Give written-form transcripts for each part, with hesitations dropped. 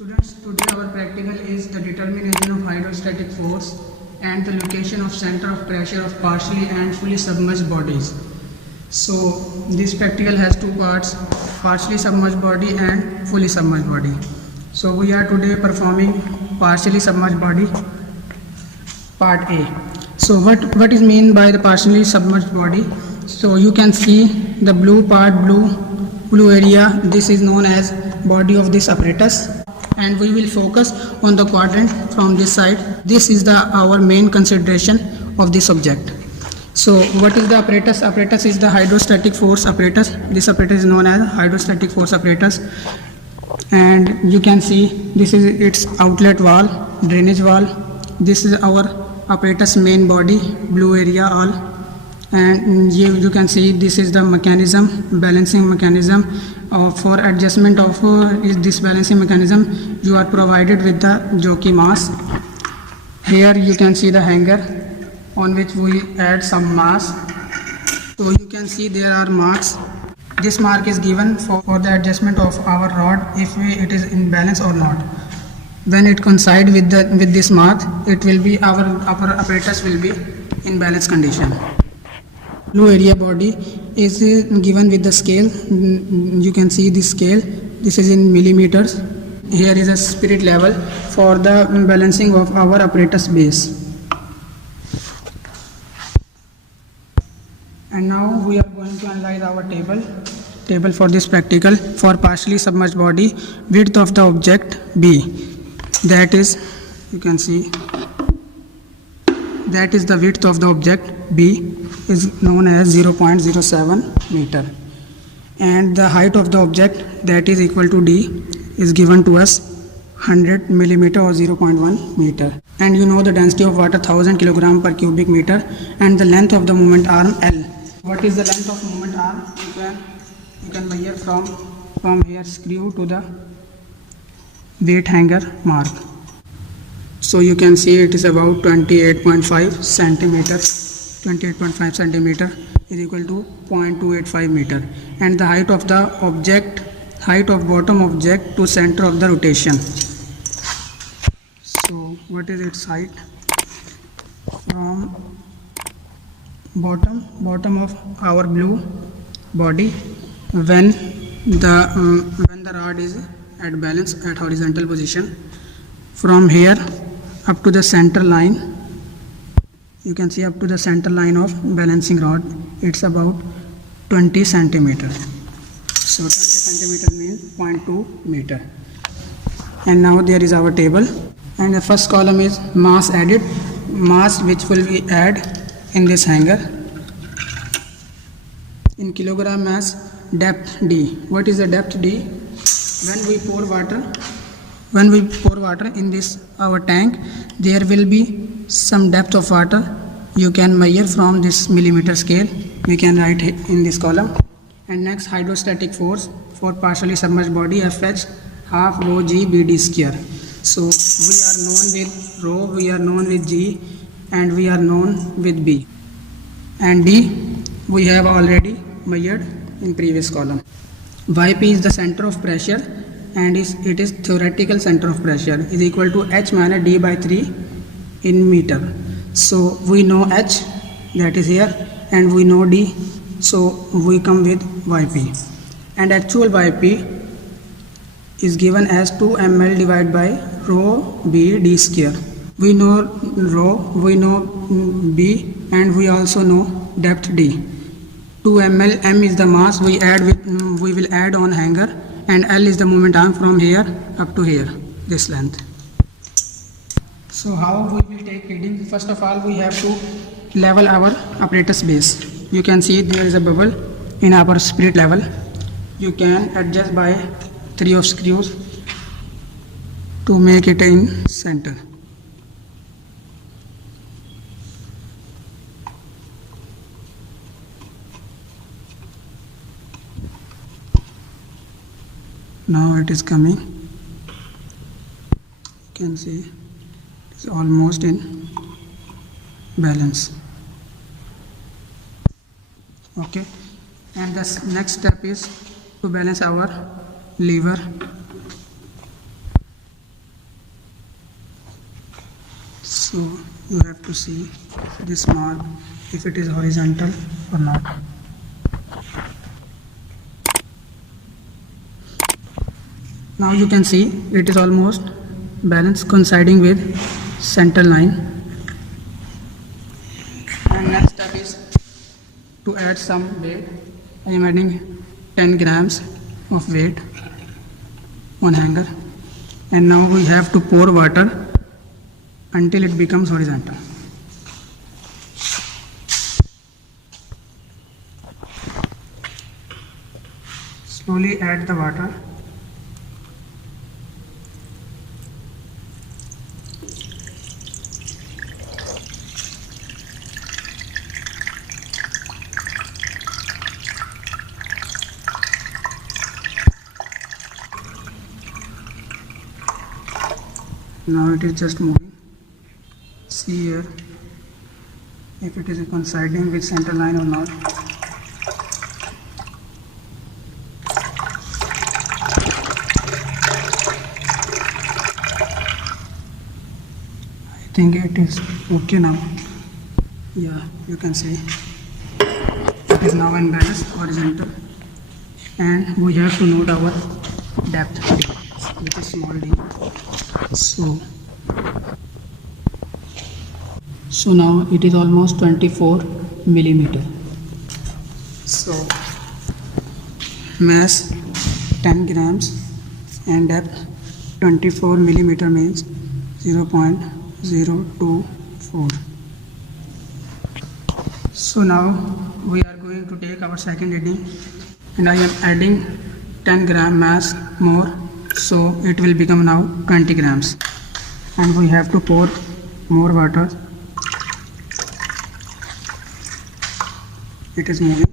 Students, today our practical is the determination of hydrostatic force and the location of center of pressure of partially and fully submerged bodies. So this practical has two parts, partially submerged body and fully submerged body. So we are today performing partially submerged body part A. So what is mean by the partially submerged body? So you can see the blue part, blue area, this is known as body of this apparatus, and we will focus on the quadrant from this side. This is our main consideration of this object. So what is the apparatus? Apparatus is the hydrostatic force apparatus. This apparatus is known as hydrostatic force apparatus, and you can see this is its outlet valve, drainage valve. This is our apparatus main body, blue area all, and you can see this is the mechanism, balancing mechanism. For adjustment of this balancing mechanism, you are provided with the jockey mass. Here you can see the hanger on which we add some mass. So you can see there are marks. This mark is given for the adjustment of our rod if it is in balance or not. When it coincides with this mark, it will be our apparatus will be in balance condition. Blue area body is given with the scale. You can see this scale. This is in millimeters. Here is a spirit level for the balancing of our apparatus base. And now we are going to analyze our table for this practical. For partially submerged body, width of the object B, that is, you can see, that is the width of the object B is known as 0.07 meter, and the height of the object, that is equal to D, is given to us 100 millimeter or 0.1 meter. And you know the density of water 1000 kilogram per cubic meter, and the length of the movement arm L. What is the length of movement arm? You can measure from here screw to the weight hanger mark. So you can see it is about 28.5 centimeters. 28.5 centimeter is equal to 0.285 meter, and the height of the object, height of bottom object to center of the rotation. So what is its height? From bottom of our blue body, when the rod is at balance at horizontal position, from here up to the center line, you can see up to the center line of balancing rod, it's about 20 centimeter. So 20 centimeter means 0.2 meter. And now there is our table, and the first column is mass added, mass which will be add in this hanger in kilogram mass. Depth D. What is the depth D? When we pour water in this our tank, there will be some depth of water. You can measure from this millimeter scale. We can write it in this column. And next, hydrostatic force for partially submerged body, Fh half rho g bd square. So we are known with rho, we are known with g, and we are known with b. And d we have already measured in previous column. Yp is the center of pressure, and it is theoretical center of pressure, is equal to h minus d by 3 in meter. So we know h, that is here, and we know d, so we come with Yp. And actual Yp is given as 2 ml divided by rho b d square. We know rho, we know b, and we also know depth d. 2 ml, m is the mass we will add on hanger, and L is the movement arm from here up to here, this length. So how we will take reading? First of all, we have to level our apparatus base. You can see there is a bubble in our spirit level. You can adjust by 3 of screws to make it in center. Now it is coming. You can see it's almost in balance. Okay, and the next step is to balance our lever So you have to see this mark if it is horizontal or not. Now you can see it is almost balanced, coinciding with center line. And next step is to add some weight. I am adding 10 grams of weight on hanger, and now we have to pour water until it becomes horizontal. Slowly add the water. Now it is just moving. See here if it is coinciding with center line or not. I think it is okay now. Yeah, you can see it is now in balance, horizontal, and we have to note our depth, which is small d. So now it is almost 24 millimeter. So mass 10 grams and depth 24 millimeter means 0.024. So now we are going to take our second reading, and I am adding 10 gram mass more, so it will become now 20 grams, and we have to pour more water. It is moving.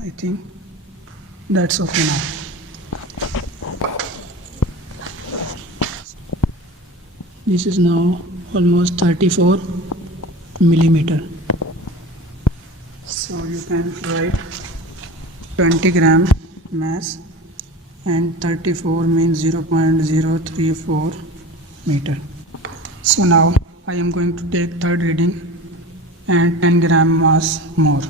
I think that's okay now. This is now almost 34 millimeter. So you can write 20 gram mass and 34 means 0.034 meter. So now I am going to take third reading and 10 gram mass more.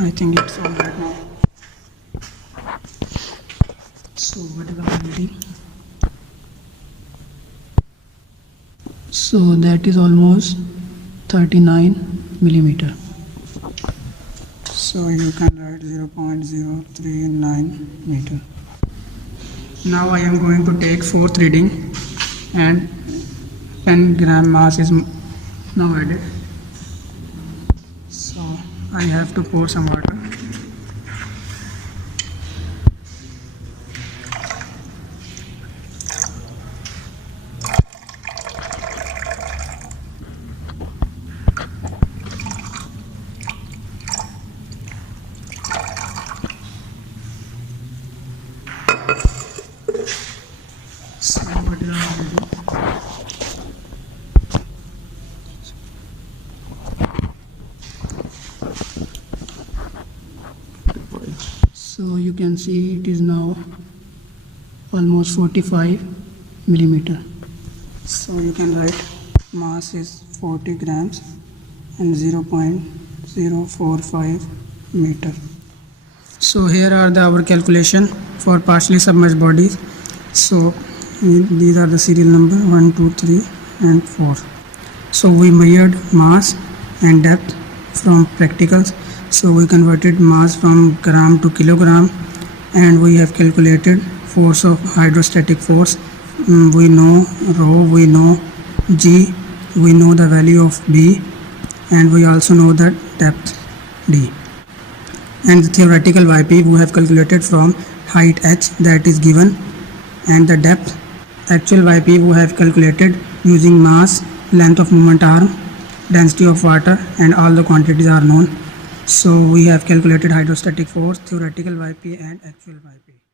I think it's all right now. So what is our reading? So that is almost 39 millimeter. So you can write 0.039 meter. Now I am going to take fourth reading, and 10 gram mass is now added. So I have to pour some water. So what is our reading? So you can see it is now almost 45 millimeter. So you can write mass is 40 grams and 0.045 meter. So here are our calculation for partially submerged bodies. So these are the serial number 1, 2, 3 and 4. So we measured mass and depth from practicals. So we converted mass from gram to kilogram, and we have calculated force of hydrostatic force we know rho, we know G, we know the value of B, and we also know the depth D. And the theoretical YP we have calculated from height h that is given, and the depth actual YP we have calculated using mass, length of movement arm, density of water, and all the quantities are known. So we have calculated hydrostatic force, theoretical YP and actual YP.